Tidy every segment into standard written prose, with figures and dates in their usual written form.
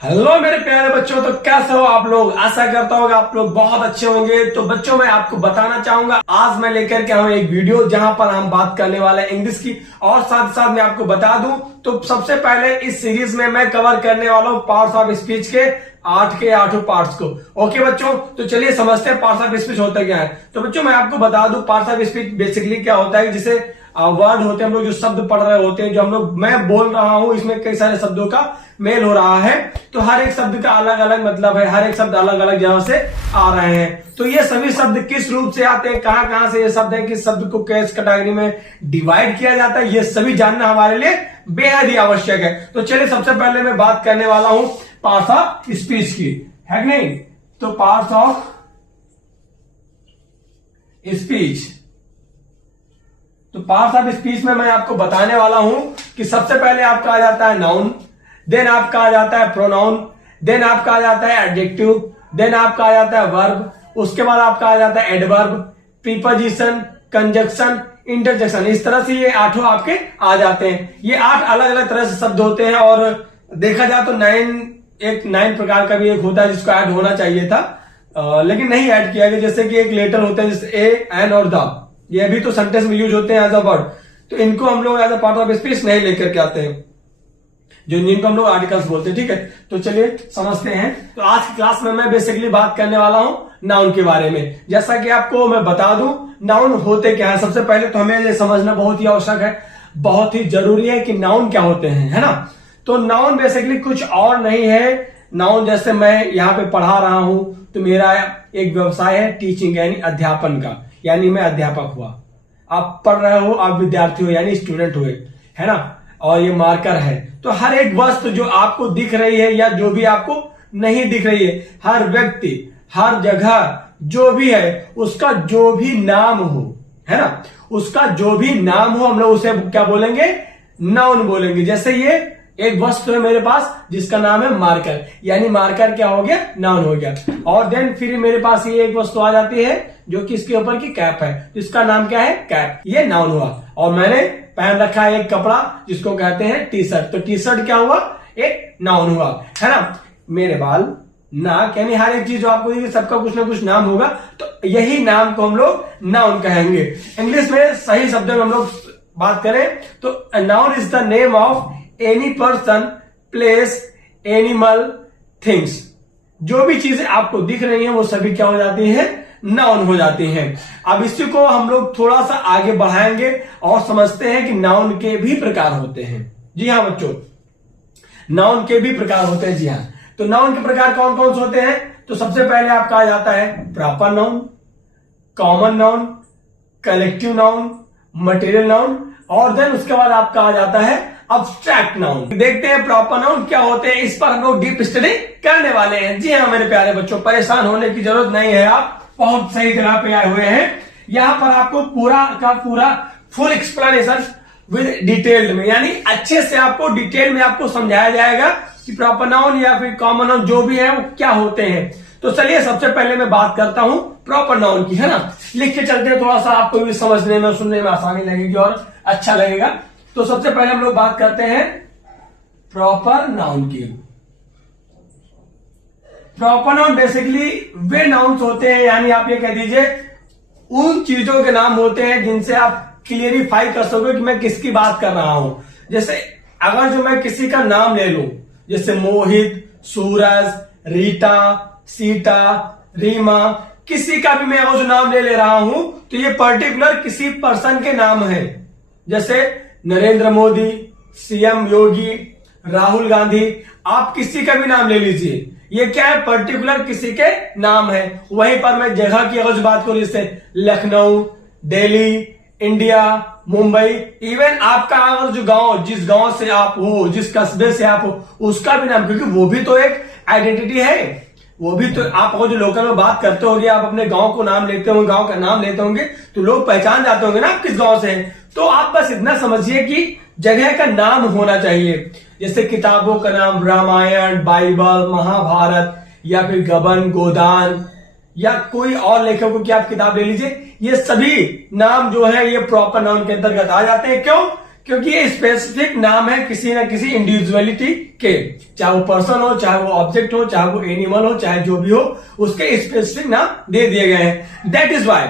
Hello मेरे प्यारे बच्चों, तो कैसे हो आप लोग। आशा करता हूँ आप लोग बहुत अच्छे होंगे। तो बच्चों, मैं आपको बताना चाहूंगा, आज मैं लेकर के आऊँ एक वीडियो जहां पर हम बात करने वाले हैं इंग्लिश की। और साथ साथ मैं आपको बता दूं, तो सबसे पहले इस सीरीज में मैं कवर करने वाला हूँ पार्ट्स ऑफ स्पीच के 8 पार्ट्स को। ओके बच्चों, तो चलिए समझते हैं पार्ट्स ऑफ स्पीच होता क्या है। तो बच्चों, मैं आपको बता दूं पार्ट्स ऑफ स्पीच बेसिकली क्या होता है। जिसे वर्ड होते हैं, हम लोग जो शब्द पढ़ रहे होते हैं, जो हम लोग मैं बोल रहा हूं, इसमें कई सारे शब्दों का मेल हो रहा है। तो हर एक शब्द का अलग अलग मतलब है, हर एक शब्द अलग अलग जगह से आ रहे हैं। तो ये सभी शब्द किस रूप से आते हैं, कहां कहां से ये शब्द है, किस शब्द को किस कैटेगरी में डिवाइड किया जाता है, ये सभी जानना हमारे लिए बेहद ही आवश्यक है। तो चलिए सबसे पहले मैं बात करने वाला हूं पार्ट्स ऑफ स्पीच की, है कि नहीं। तो पार्ट्स ऑफ स्पीच, तो पार्ट्स ऑफ स्पीच में मैं आपको बताने वाला हूं कि सबसे पहले आपका आ जाता है नाउन, देन आपका आ जाता है प्रोनाउन, देन आपका आ जाता है एडजेक्टिव, देन आपका आ जाता है वर्ब, उसके बाद आपका आ जाता है एडवर्ब, प्रीपोजिशन, कंजक्शन, इंटरजेक्शन। इस तरह से ये 8 आपके आ जाते हैं। ये 8 अलग अलग तरह से शब्द होते हैं। और देखा जाए तो 9 प्रकार का भी एक होता है जिसको ऐड होना चाहिए था, लेकिन नहीं ऐड किया गया। जैसे कि एक लेटर होता है जैसे ए, एन और द, ये भी तो सेंटेंस में यूज होते हैं एज अ वर्ड, तो इनको हम लोग as a part of speech नहीं लेकर के आते हैं, जो जिनको हम लोग आर्टिकल्स बोलते हैं। ठीक है, तो चलिए समझते हैं। तो आज की क्लास में मैं बेसिकली बात करने वाला हूं नाउन के बारे में। जैसा कि आपको मैं बता दूं नाउन होते क्या है। सबसे पहले तो हमें ये समझना बहुत ही आवश्यक है, बहुत ही जरूरी है कि नाउन क्या होते हैं, है ना। तो नाउन बेसिकली कुछ और नहीं है। नाउन जैसे मैं यहाँ पे पढ़ा रहा हूं, तो मेरा एक व्यवसाय है टीचिंग यानी अध्यापन का, यानी मैं अध्यापक हुआ। आप पढ़ रहे हो, आप विद्यार्थी हो यानी स्टूडेंट हुए, है ना। और ये मार्कर है। तो हर एक वस्तु जो आपको दिख रही है या जो भी आपको नहीं दिख रही है, हर व्यक्ति, हर जगह जो भी है, उसका जो भी नाम हो, है ना, उसका जो भी नाम हो, हम लोग उसे क्या बोलेंगे, नाउन बोलेंगे। जैसे ये एक वस्तु है मेरे पास जिसका नाम है मार्कर, यानी मार्कर क्या हो गया, नाउन हो गया। और देन फिर मेरे पास ये एक वस्तु आ जाती है जो कि इसके ऊपर की कैप है, जिसका नाम क्या है, कैप, ये नाउन हुआ। और मैंने पहन रखा है एक कपड़ा जिसको कहते हैं टी शर्ट, तो टी शर्ट क्या हुआ, एक नाउन हुआ, है ना। मेरे बाल, नाक, यानी हर एक चीज जो आपको देखिए सबका कुछ ना कुछ नाम होगा, तो यही नाम को हम लोग नाउन कहेंगे। इंग्लिश में सही शब्दों में हम लोग बात करें तो noun is the name of any person, place, animal, things. जो भी चीजें आपको दिख रही हैं वो सभी क्या हो जाती हैं, नाउन हो जाती हैं। अब इसी को हम लोग थोड़ा सा आगे बढ़ाएंगे और समझते हैं कि नाउन के भी प्रकार होते हैं। जी हाँ बच्चों, नाउन के भी प्रकार होते हैं। जी हाँ, तो नाउन के प्रकार कौन कौन से होते हैं। तो सबसे पहले आपका आ जाता है proper noun, common noun, collective noun, material noun, और देन उसके बाद आपका आ जाता है अब्स्ट्रैक्ट नाउन। देखते हैं प्रॉपर नाउन क्या होते हैं, इस पर हम लोग डीप स्टडी करने वाले हैं। जी हाँ मेरे प्यारे बच्चों, परेशान होने की जरूरत नहीं है, आप बहुत सही जगह पे आए हुए हैं। यहाँ पर आपको पूरा का पूरा फुल एक्सप्लेनेशन विद डिटेल में, यानी अच्छे से आपको डिटेल में आपको समझाया जाएगा कि प्रॉपर नाउन या फिर कॉमन नाउन जो भी है वो क्या होते हैं। तो चलिए सबसे पहले मैं बात करता हूं प्रॉपर नाउन की, है ना। लिख के चलते हैं, थोड़ा सा आपको भी समझने में सुनने में आसानी लगेगी और अच्छा लगेगा। तो सबसे पहले हम लोग बात करते हैं प्रॉपर नाउन की। प्रॉपर नाउन बेसिकली वे नाउन्स होते हैं, यानी आप ये कह दीजिए उन चीजों के नाम होते हैं जिनसे आप क्लियरिफाई कर सकोगे कि मैं किसकी बात कर रहा हूं। जैसे अगर जो मैं किसी का नाम ले लूं, जैसे मोहित, सूरज, रीता, सीता, रीमा, किसी का भी मैं अगर जो नाम ले रहा हूं, तो ये पर्टिकुलर किसी पर्सन के नाम है। जैसे नरेंद्र मोदी, सीएम योगी, राहुल गांधी, आप किसी का भी नाम ले लीजिए, ये क्या है, पर्टिकुलर किसी के नाम है। वहीं पर मैं जगह की अगर बात करूं, जैसे लखनऊ, दिल्ली, इंडिया, मुंबई, इवन आपका अगर जो गांव, जिस गांव से आप हो, जिस कस्बे से आप हो, उसका भी नाम, क्योंकि वो भी तो एक आइडेंटिटी है। वो भी तो आप अगर जो लोकल में बात करते होंगे, आप अपने गांव को नाम लेते होंगे, गांव का नाम लेते होंगे, तो लोग पहचान जाते होंगे ना आप किस गांव से हैं। तो आप बस इतना समझिए कि जगह का नाम होना चाहिए। जैसे किताबों का नाम रामायण, बाइबल, महाभारत, या फिर गबन, गोदान, या कोई और लेखकों की आप किताब ले लीजिए, ये सभी नाम जो है ये प्रॉपर नाउन के अंतर्गत आ जाते हैं। क्यों, क्योंकि ये स्पेसिफिक नाम है किसी ना किसी इंडिविजुअलिटी के, चाहे वो पर्सन हो, चाहे वो ऑब्जेक्ट हो, चाहे वो एनिमल हो, चाहे जो भी हो, उसके स्पेसिफिक नाम दे दिए गए हैं। दैट इज वाई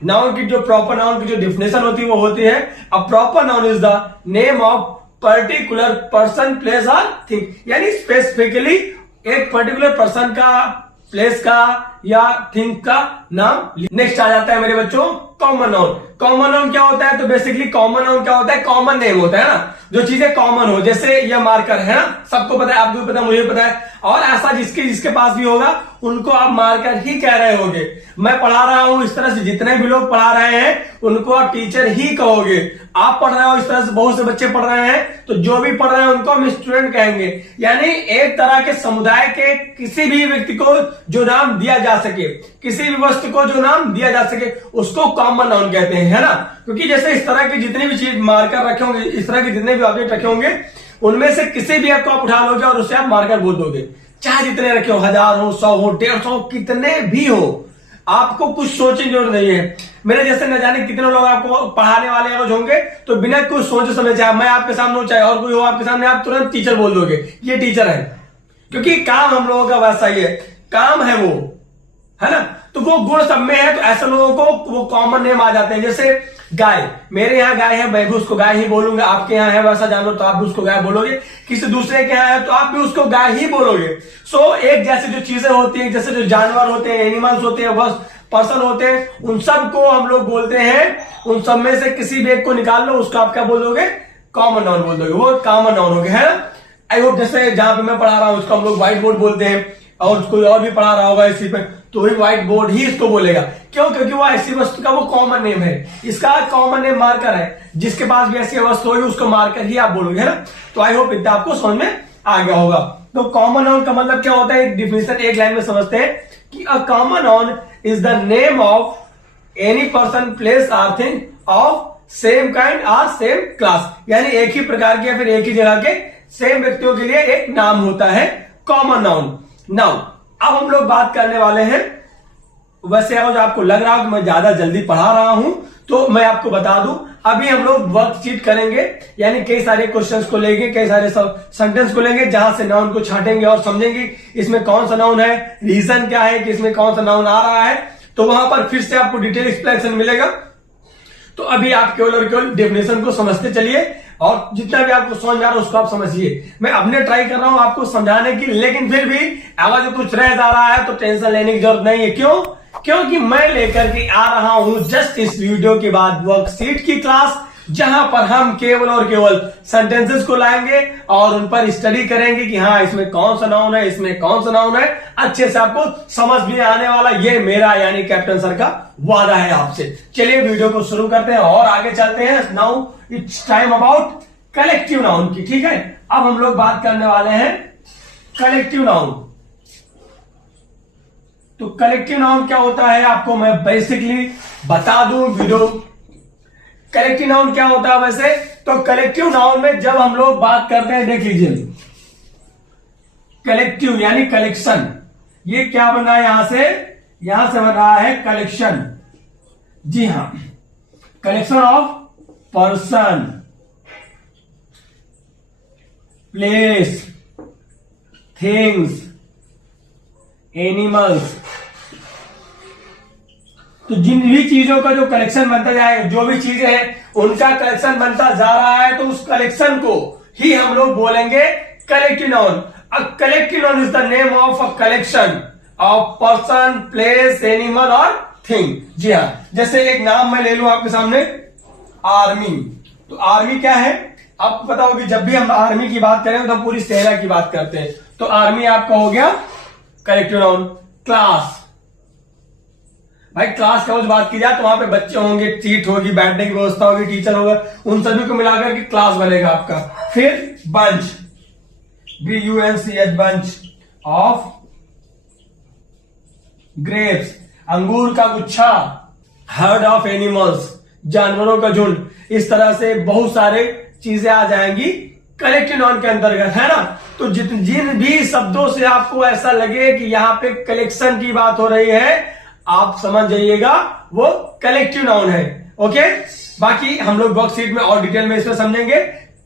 नाउन की जो प्रॉपर नाउन की जो डिफिनेशन होती है वो होती है a proper noun is the name of particular person, place और थिंग, यानी स्पेसिफिकली एक पर्टिकुलर पर्सन का, प्लेस का या थिंग का नाम। नेक्स्ट आ जाता है मेरे बच्चों कॉमन नाउन। कॉमन नाउन क्या होता है? तो बेसिकली कॉमन नाउन क्या होता है? कॉमन नेम होता है ना, जो चीजें कॉमन हो, जैसे ये मार्कर है ना, सबको पता है, आपको भी पता है, मुझे भी पता है, और ऐसा जिसके पास भी होगा उनको आप मार्कर ही कह रहे होगे। मैं पढ़ा रहा हूं इस तरह से, जितने भी लोग पढ़ा रहे हैं उनको आप टीचर ही कहोगे। आप पढ़ रहे हो इस तरह से, बहुत से बच्चे पढ़ रहे हैं, तो जो भी पढ़ रहे हैं उनको हम स्टूडेंट कहेंगे। यानी एक तरह के समुदाय के किसी भी व्यक्ति को जो नाम दिया जा सके, किसी भी वस्तु को जो नाम दिया जा सके, उसको कॉमन नाउन कहते हैं, है ना। क्योंकि जैसे इस तरह की जितनी भी चीज मार्कर रखे होंगे, इस तरह के जितने भी ऑब्जेक्ट रखे होंगे, उनमें से किसी भी आपको आप उठा लोगे और उससे आप मार्कर बोल दोगे, चाहे जितने रखे हो, 1000 हो, 100 हो, 150, कितने भी हो, आपको कुछ सोचने की जरूरत नहीं है। मेरे जैसे न जाने कितने लोग आपको पढ़ाने वाले रोज होंगे, तो बिना कुछ सोचे समझे, चाहे मैं आपके सामने हूं, चाहे और कोई हो आपके सामने, आप तुरंत टीचर बोल दोगे, ये टीचर है। क्योंकि काम हम लोगों का वैसा ही है, काम है वो, है ना। तो वो गुण सब में है, तो ऐसे लोगों को वो कॉमन नेम आ जाते हैं। जैसे गाय, मेरे यहाँ गाय है, मैं भी उसको गाय ही बोलूंगा। आपके यहाँ है वैसा जानवर, तो आप भी उसको गाय बोलोगे। किसी दूसरे के यहाँ है तो आप भी उसको गाय ही बोलोगे। सो एक जैसे जो चीजें होती है, जैसे जो जानवर होते हैं, एनिमल्स होते हैं, बस पर्सन होते हैं, उन सब को हम लोग बोलते हैं, उन सब में से किसी भी एक को निकाल लो, उसको आप क्या बोल दोगे? कॉमन नाउन बोल दोगे, वो कॉमन नाउन हो गया, है ना। आई होप जैसे जहां पे मैं पढ़ा रहा हूं उसको हम लोग व्हाइट बोर्ड बोलते हैं, और कोई और भी पढ़ा रहा होगा इसी पे, तो वही व्हाइट बोर्ड ही इसको बोलेगा। क्यों? क्योंकि वो ऐसी वस्तु का वो कॉमन नेम है, इसका कॉमन नेम मार्कर है। जिसके पास भी ऐसी वस्तु होगी उसको मार्कर ही आप बोलोगे, है ना। तो आई होप इतना आपको समझ में आ गया होगा। तो कॉमन नाउन का मतलब क्या होता है? एक डिफिनेशन एक लाइन में समझते हैं कि a common noun is the name of any person, place और थिंग ऑफ सेम काइंड और सेम क्लास, यानी एक ही प्रकार के या फिर एक ही जगह के सेम व्यक्तियों के लिए एक नाम होता है कॉमन नाउन। नाउ अब हम लोग बात करने वाले हैं, वैसे अगर आपको लग रहा हो कि मैं ज्यादा जल्दी पढ़ा रहा हूं, तो मैं आपको बता दूं, अभी हम लोग वर्कशीट करेंगे, यानी कई सारे क्वेश्चंस को लेंगे, कई सारे सेंटेंस को लेंगे, जहां से नाउन को छांटेंगे और समझेंगे इसमें कौन सा नाउन है, रीजन क्या है कि इसमें कौन सा नाउन आ रहा है। तो वहां पर फिर से आपको डिटेल एक्सप्लेनेशन मिलेगा। तो अभी आप केवल और केवल डेफिनेशन को समझते चलिए, और जितना भी आपको समझ आ रहा है उसको आप समझिए। मैं अपने ट्राई कर रहा हूं आपको समझाने की, लेकिन फिर भी अगर जो कुछ रह जा रहा है तो टेंशन लेने की जरूरत नहीं है। क्यों? क्योंकि मैं लेकर के आ रहा हूं जस्ट इस वीडियो के बाद वर्कशीट की क्लास, जहां पर हम केवल और केवल सेंटेंसेस को लाएंगे और उन पर स्टडी करेंगे कि हाँ इसमें कौन सा नाउन है, इसमें कौन सा नाउन है, अच्छे से आपको समझ भी आने वाला, ये मेरा यानी कैप्टन सर का वादा है आपसे। चलिए वीडियो को शुरू करते हैं और आगे चलते हैं। Now it's time about collective noun की, ठीक है। अब हम लोग बात करने वाले हैं कलेक्टिव नाउन। तो कलेक्टिव नाउन क्या होता है आपको मैं बेसिकली बता दूं वीडियो। कलेक्टिव नाउन क्या होता है वैसे? तो कलेक्टिव नाउन में जब हम लोग बात करते हैं, देख लीजिए, कलेक्टिव यानी कलेक्शन, ये क्या बन रहा है यहां से बन रहा है कलेक्शन। जी हां, collection of person, place, things, animals. तो जिन भी चीजों का जो कलेक्शन बनता जाएगा, जो भी चीजें हैं उनका कलेक्शन बनता जा रहा है, तो उस कलेक्शन को ही हम लोग बोलेंगे collective noun. A collective noun is the name of a collection of person, place, animal और थिंग। जी हाँ, जैसे एक नाम मैं ले लूं आपके सामने, आर्मी। तो आर्मी क्या है आपको पता होगी, जब भी हम आर्मी की बात करें तो हम पूरी सेना की बात करते हैं। तो आर्मी आपका हो गया कलेक्टिव नाउन। क्लास, भाई क्लास का कुछ बात की जाए तो वहां पे बच्चे होंगे, सीट होगी, बैठने की व्यवस्था होगी, टीचर होगा, उन सभी को मिलाकर के क्लास बनेगा आपका। फिर bunch, BUNCH, bunch of grapes, अंगूर का गुच्छा। हर्ड ऑफ एनिमल्स, जानवरों का झुंड। इस तरह से बहुत सारे चीजें आ जाएंगी कलेक्टिव नाउन के अंतर्गत, है ना। तो जिन भी शब्दों से आपको ऐसा लगे कि यहां पे कलेक्शन की बात हो रही है, आप समझ जाइएगा वो कलेक्टिव नाउन है। ओके, बाकी हम लोग वर्कशीट में और डिटेल में इसमें समझेंगे।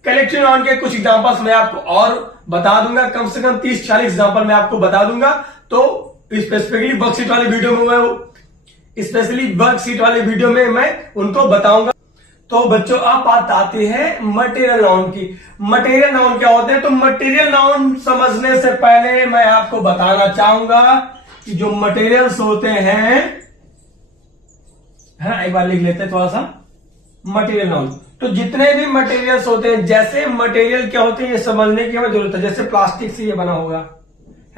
कलेक्टिव नाउन के कुछ एग्जांपल्स मैं आपको और बता दूंगा, कम से कम 30-40 एग्जांपल मैं आपको बता दूंगा। तो स्पेसिफिकली वर्कशीट वाले वीडियो में मैं उनको बताऊंगा। तो बच्चों आप बात आती है मटेरियल नाउन की। मटेरियल नाउन क्या होते हैं? तो मटेरियल नाउन समझने से पहले मैं आपको बताना चाहूंगा कि जो मटेरियल्स होते हैं, है ना, एक बार लिख लेते हैं थोड़ा सा। मटेरियल नाउन, तो जितने भी मटेरियल्स होते हैं, जैसे मटेरियल क्या होते हैं ये समझने की हमें जरूरत है। जैसे प्लास्टिक से ये बना होगा,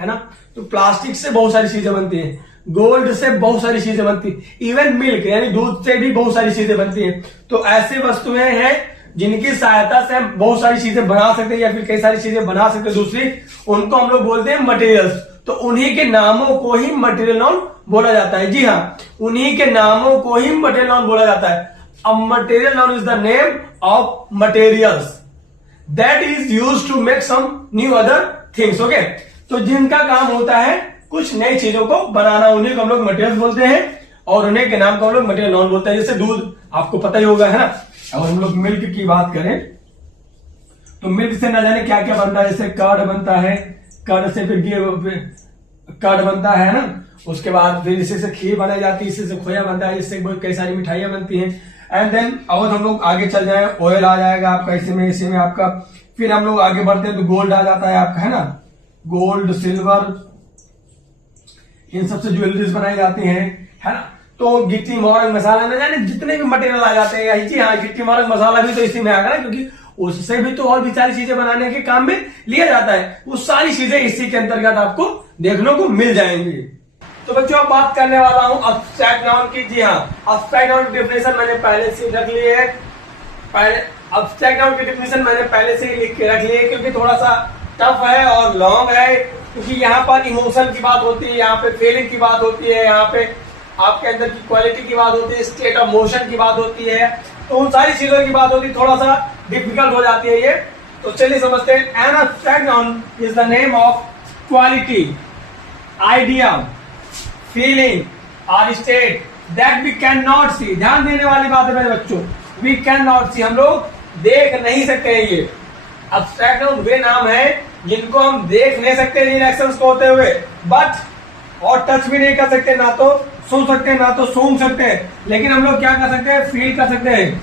है ना, तो प्लास्टिक से बहुत सारी चीजें बनती हैं, गोल्ड से बहुत सारी चीजें बनती है, इवन मिल्क यानी दूध से भी बहुत सारी चीजें बनती हैं। तो ऐसी वस्तुएं हैं जिनकी सहायता से हम बहुत सारी चीजें बना सकते हैं या फिर कई सारी चीजें बना सकते हैं दूसरी, उनको हम लोग बोलते हैं मटेरियल्स। तो उन्हीं के नामों को ही मटेरियल नाउन बोला जाता है। जी हाँ, उन्हीं के नामों को ही मटेरियल नाउन बोला जाता है। A material noun is the name of materials that is used to make some new other things. Okay? तो जिनका काम होता है कुछ नई चीजों को बनाना, उन्हीं को हम लोग मटेरियल्स बोलते हैं और उन्हीं के नाम को हम लोग मटेरियल नाउन बोलते हैं। जैसे दूध आपको पता ही होगा, है ना। और हम लोग मिल्क की बात करें तो मिल्क से न जाने क्या क्या बनता है। जैसे कर्ड बनता है, कर्ड से फिर कर्ड बनता है ना, उसके बाद फिर इसी से खीर बनाई जाती है, इसी से खोया बनता है, इससे कई सारी मिठाइयां बनती हैं। एंड देन और हम लोग आगे चल जाए, ऑयल आ जाएगा आपका इसी में आपका। फिर हम लोग आगे बढ़ते हैं तो गोल्ड आ जाता है आपका, है ना, गोल्ड, सिल्वर, इन सबसे ज्वेलरीज बनाई जाती हैं, है ना। तो गिट्टी, मोरंग, मसाला, न जाने जितने भी मटेरियल आ जाते हैं। जी हाँ, गिट्टी, मोरंग, मसाला भी तो इसी में आएगा ना, क्योंकि उससे भी तो और भी सारी चीजें बनाने के काम में लिया जाता है। वो सारी चीजें इसी के अंतर्गत आपको देखने को मिल जाएंगी। तो बच्चों अब बात करने वाला हूं अब्स्ट्रैक्ट नाउन की। जी हाँ, अब्स्ट्रैक्ट नाउन की डेफिनेशन मैंने पहले से रख ली है। अब्स्ट्रैक्ट नाउन की डेफिनेशन मैंने पहले से ही लिख के रख ली है, क्योंकि थोड़ा सा टफ है और लॉन्ग है। क्योंकि यहाँ पर इमोशन की बात होती है, यहाँ पे फीलिंग की बात होती है, यहाँ पे आपके अंदर की क्वालिटी की बात होती है, स्टेट ऑफ मोशन की बात होती है। तो उन सारी चीजों की बात होती है, थोड़ा सा डिफिकल्ट हो जाती है ये। तो चलिए समझते हैं। An abstract noun is the name of quality, idea, feeling और state that we can not see. ध्यान देने वाली बात है मेरे बच्चों, वी कैन नॉट सी, हम लोग देख नहीं सकते हैं। ये अब्स्ट्रैक्ट नाउन वे नाम है जिनको हम देख नहीं सकते इन एक्शंस को होते हुए, बट और टच भी नहीं कर सकते, ना तो सुन सकते हैं, ना तो सूंघ सकते हैं। लेकिन हम लोग क्या कर सकते हैं? फील कर सकते हैं,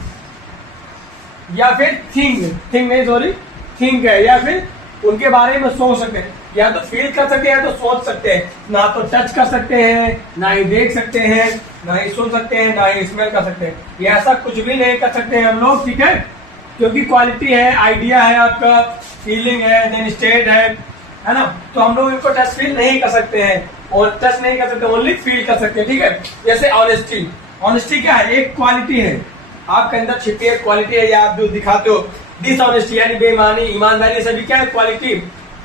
या फिर थिंक है, या फिर उनके बारे में सोच सकते हैं। या तो फील कर सकते हैं या तो सोच सकते हैं। ना तो टच कर सकते हैं, ना ही देख सकते हैं, ना ही सुन सकते हैं, ना ही स्मेल कर सकते हैं। ये ऐसा कुछ भी नहीं कर सकते हैं हम लोग, ठीक है। क्योंकि क्वालिटी है, आइडिया है, आपका फीलिंग है, देन स्टेट है ना। तो हम लोग इनको टच फील नहीं कर सकते हैं, और टच नहीं कर सकते, ओनली फील कर सकते हैं, ठीक है। जैसे ऑनेस्टी, ऑनेस्टी क्या है? एक क्वालिटी है आपके अंदर छिपी है, क्वालिटी है, या आप जो दिखाते हो। डिसऑनेस्टी यानी बेईमानी, ईमानदारी सभी क्या है? क्वालिटी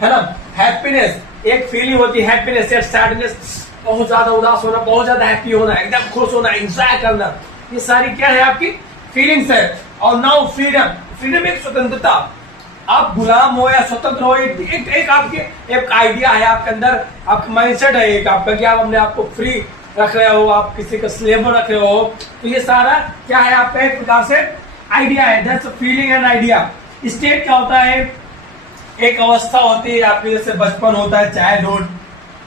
है ना। हैप्पीनेस एक फीलिंग होती है, हैप्पीनेस या सैडनेस, बहुत ज्यादा उदास होना, बहुत ज्यादा हैप्पी होना, एकदम खुश होना, एंजॉय करना, ये सारी क्या है? आपकी फीलिंग्स है। और नाउ फ्रीडम, फ्रीडम एक स्वतंत्रता, आप गुलाम हो या स्वतंत्र हो, एक आपके एक आइडिया है आपके अंदर, आपका माइंडसेट है एक आपका कि आप अपने आप को फ्री रख रहे हो, आप किसी का स्लेव रख रहे हो। तो ये सारा क्या है? आपका एक प्रकार से आइडिया है, that's feeling and idea. State क्या होता है? एक अवस्था होती है आपकी, जैसे बचपन होता है, चाइल्डहुड,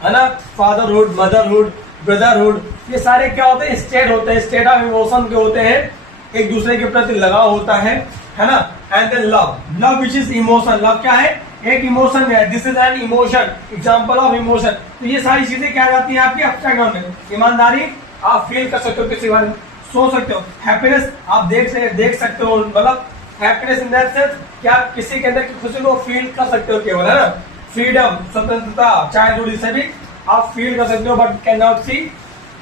है ना, फादरहुड, मदरहुड, ब्रदरहुड, ये सारे क्या होते हैं? स्टेट होते हैं, स्टेट ऑफ इमोशन के होते हैं, एक दूसरे के प्रति लगाव होता है ना। And then love, love which is emotion, love क्या है? एक इमोशन है, this is an emotion, example of emotion. तो ये सारी चीजें क्या जाती है आपकी अब्स्ट्रैक्ट नाउन में। ईमानदारी आप फील कर सकते हो, किसी बारे में सोच सकते हो। हैप्पीनेस आप देख सकते हो, मतलब हैप्पीनेस इन दैट सेंस कि आप किसी के अंदर की खुशी को फील कर सकते हो केवल, है ना। फ्रीडम स्वतंत्रता, चाइल्डहुड, इसे भी आप फील कर सकते हो, but can not see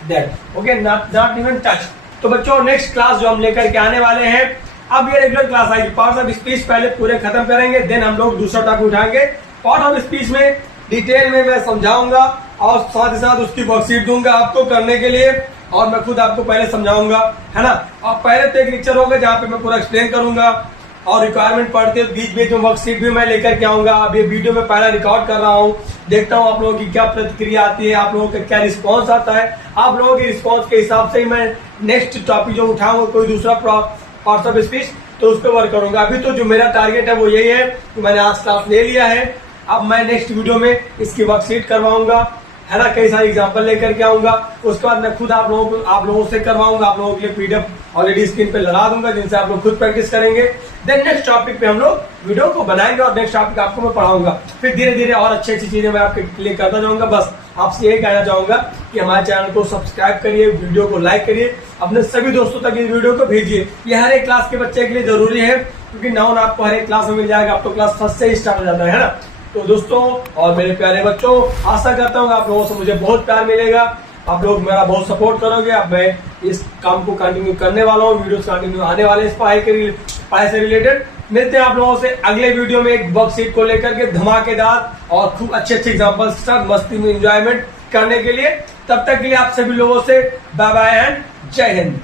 that. Okay, not even touch. तो बच्चों नेक्स्ट क्लास जो हम लेकर के आने वाले हैं, अब ये रेगुलर क्लास आएगी। पार्ट ऑफ स्पीच पहले पूरे खत्म करेंगे, देन हम लोग दूसरा टॉपिक उठाएंगे। पार्ट ऑफ स्पीच में डिटेल में मैं समझाऊंगा और साथ ही साथ उसकी वर्कशीट दूंगा आपको करने के लिए, और मैं खुद आपको पहले समझाऊंगा, है ना। और पहले तो एक लेक्चर होगा जहाँ पे मैं पूरा एक्सप्लेन करूंगा, और रिक्वायरमेंट पढ़ते बीच बीच में वर्कशीट भी मैं लेकर के आऊंगा। अब ये वीडियो में पहला रिकॉर्ड कर रहा हूँ, देखता हूँ आप लोगों की क्या प्रतिक्रिया आती है, आप लोगों का क्या रिस्पॉन्स आता है। आप लोगों के रिस्पॉन्स के हिसाब से ही मैं नेक्स्ट टॉपिक जो उठाऊंगा, कोई दूसरा पार्ट्स ऑफ स्पीच, तो उस पर वर्क करूंगा। अभी तो जो मेरा टारगेट है वो यही है कि मैंने आज क्लास ले लिया है, अब मैं नेक्स्ट वीडियो में इसकी वर्कशीट करवाऊंगा, है ना, कई सारे एग्जांपल लेकर के आऊंगा। उसके बाद मैं खुद आप लोगों से करवाऊंगा, आप लोगों के लिए पीडीएफ ऑलरेडी स्क्रीन पे लगा दूंगा, जिनसे आप लोग खुद प्रैक्टिस करेंगे। देन नेक्स्ट टॉपिक पे हम लोग वीडियो को बनाएंगे और नेक्स्ट टॉपिक आपको मैं पढ़ाऊंगा। फिर धीरे धीरे और अच्छी अच्छी चीजें मैं आपके लिए करता जाऊंगा। बस आपसे यही कहना चाहूंगा कि हमारे चैनल को सब्सक्राइब करिए, वीडियो को लाइक करिए, अपने सभी दोस्तों तक इस वीडियो को भेजिए। ये हर एक क्लास के बच्चे के लिए जरूरी है, क्योंकि नाउन आपको हर एक क्लास में मिल जाएगा। अब तो क्लास फर्स्ट से ही स्टार्ट हो जाता है ना। तो दोस्तों और मेरे प्यारे बच्चों, आशा करता हूँ आप लोगों से मुझे बहुत प्यार मिलेगा, आप लोग मेरा बहुत सपोर्ट करोगे। अब मैं इस काम को कंटिन्यू करने वाला हूँ, वीडियोस कंटिन्यू आने वाले हैं पढ़ाई से रिलेटेड। मिलते हैं आप लोगों से अगले वीडियो में एक वर्कशीट को लेकर के धमाकेदार और खूब अच्छे अच्छे एग्जाम्पल्स के साथ मस्ती में एंजॉयमेंट करने के लिए। तब तक के लिए आप सभी लोगों से बाय बाय एंड जय हिंद।